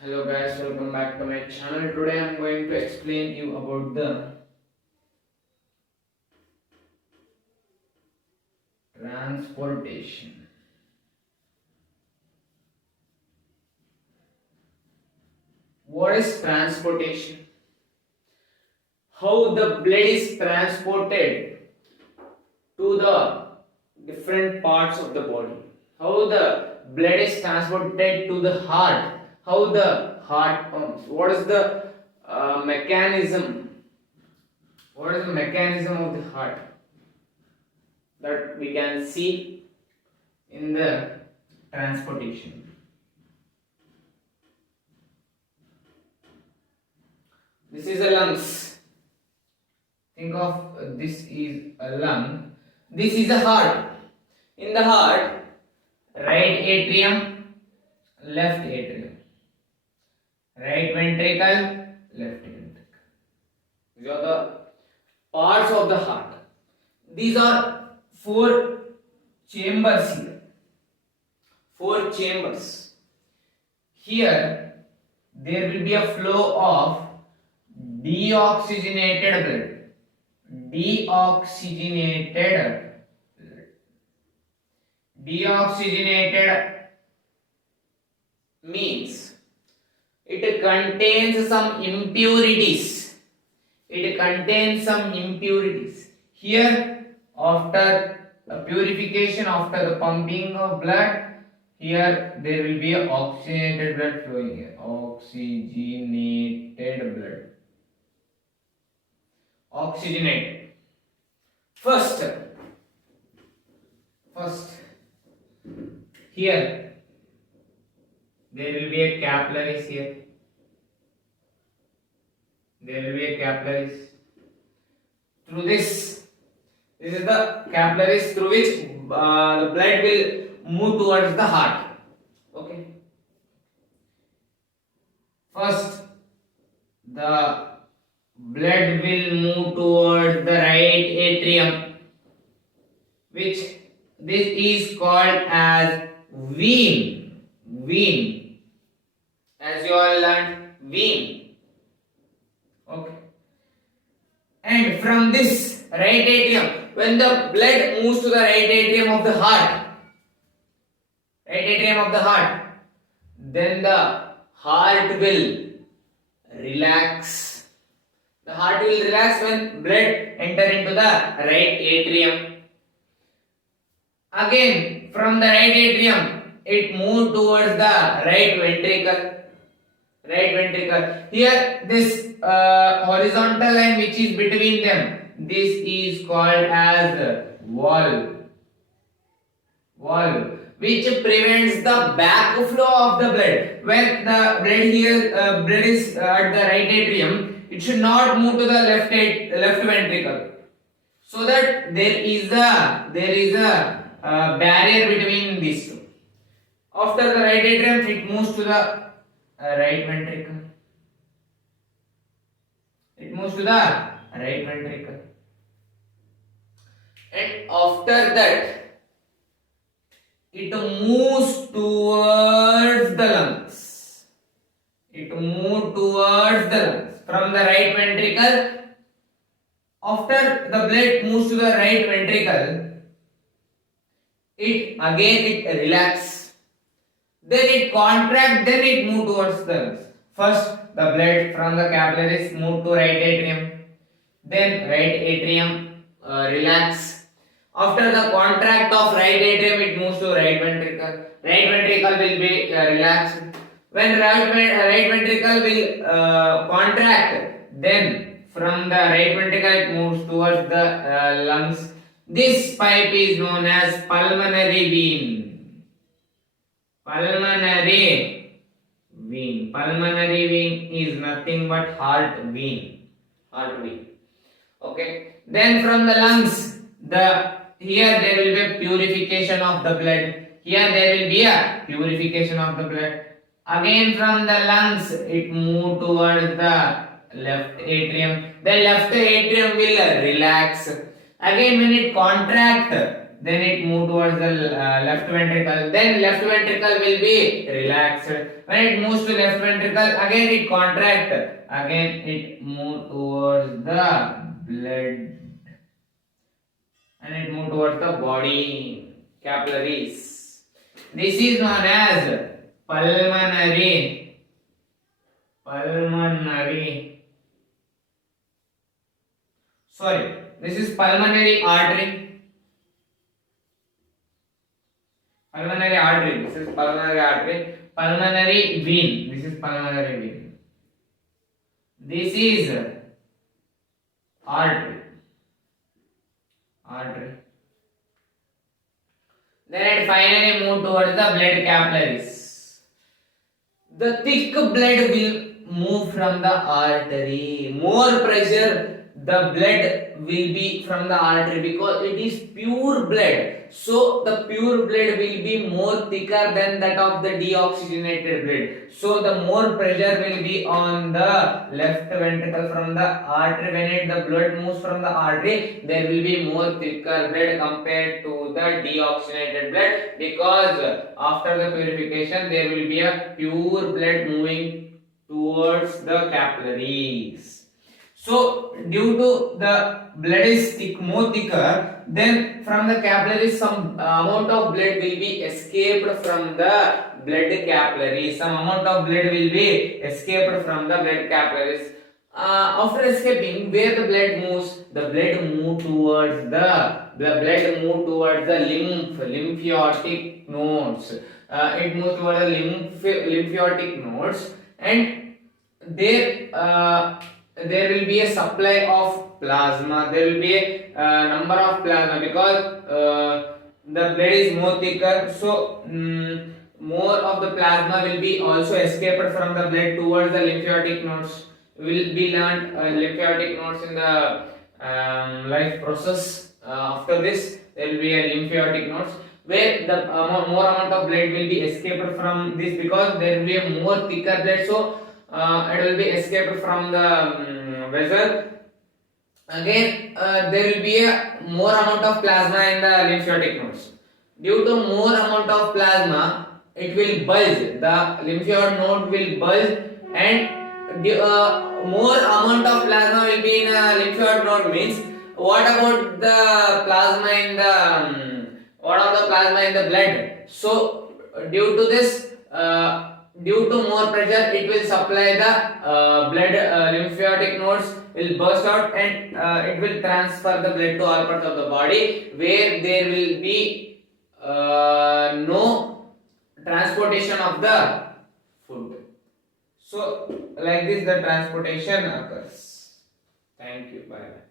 Hello guys, welcome back to my channel. Today I am going to explain you about the transportation. What is transportation? How the blood is transported to the different parts of the body. How the blood is transported to the heart. How the heart pumps. What is the mechanism? What is the mechanism of the heart that we can see in the transportation? This is a lungs. Think of this is a lung. This is a heart. In the heart, right atrium, left atrium, right ventricle, left ventricle. These are the parts of the heart. These are four chambers here. Four chambers. Here, there will be a flow of deoxygenated blood. Deoxygenated means it contains some impurities. Here, after purification, after the pumping of blood, here there will be a oxygenated blood flowing here. Oxygenated blood. Oxygenated. First, here there will be a capillaries here. There will be a capillaries. Through this is the capillaries through which the blood will move towards the heart. Okay. First, the blood will move towards the right atrium, which this is called as vein. As you all learned, vein. Okay. And from this right atrium, when the blood moves to the right atrium of the heart, then the heart will relax. The heart will relax when blood enter into the right atrium. Again, from the right atrium, it moves towards the right ventricle. Here, this horizontal line which is between them, this is called as valve, which prevents the backflow of the blood. When the blood is at the right atrium, it should not move to the left ventricle, so that there is a barrier between these two. After the right atrium, it moves to the right ventricle. And after that, it moves towards the lungs. From the right ventricle. After the blood moves to the right ventricle, it relaxes. Then it contracts, then it moves towards the lungs. First, the blood from the capillaries move to right atrium. Then right atrium relax. After the contract of right atrium, it moves to right ventricle. Right ventricle will be relaxed. When right ventricle will contract, then from the right ventricle it moves towards the lungs. This pipe is known as pulmonary vein. Pulmonary vein is nothing but heart vein. Okay. Then from the lungs, here there will be a purification of the blood. Again from the lungs, it moves towards the left atrium. The left atrium will relax. Again when it contracts, then it move towards the left ventricle, then left ventricle will be relaxed. When it moves to left ventricle, again it contract, again it move towards the blood and it move towards the body capillaries. This is known as pulmonary pulmonary sorry, this is pulmonary artery. Pulmonary artery. This is pulmonary artery. Pulmonary vein. This is pulmonary vein. This is artery. Artery. Then it finally move towards the blood capillaries. The thick blood will move from the artery. More pressure the blood will be from the artery because it is pure blood. So the pure blood will be more thicker than that of the deoxygenated blood. So the more pressure will be on the left ventricle from the artery. When the blood moves from the artery, there will be more thicker blood compared to the deoxygenated blood, because after the purification there will be a pure blood moving towards the capillaries. So due to the blood is more thicker, then from the capillaries some amount of blood will be escaped from the blood capillaries. Some amount of blood will be escaped from the blood capillaries. After escaping, where the blood moves, the blood move towards the lymphatic nodes. It moves towards the lymphatic nodes, and there will be a supply of plasma. There will be a number of plasma because the blood is more thicker. So more of the plasma will be also escaped from the blood towards the lymphatic nodes. We will be learned lymphatic nodes in the life process. After this, there will be a lymphatic nodes where the more amount of blood will be escaped from this, because there will be a more thicker blood. So it will be escaped from the vessel. Again, there will be a more amount of plasma in the lymphatic nodes. Due to more amount of plasma, it will bulge. The lymphatic node will bulge, and more amount of plasma will be in a lymphatic node means, what about the plasma in the blood? So due to this, due to more pressure, it will supply the blood. Lymphatic nodes will burst out, and it will transfer the blood to all parts of the body, where there will be no transportation of the food. So like this the transportation occurs. Thank you. Bye bye.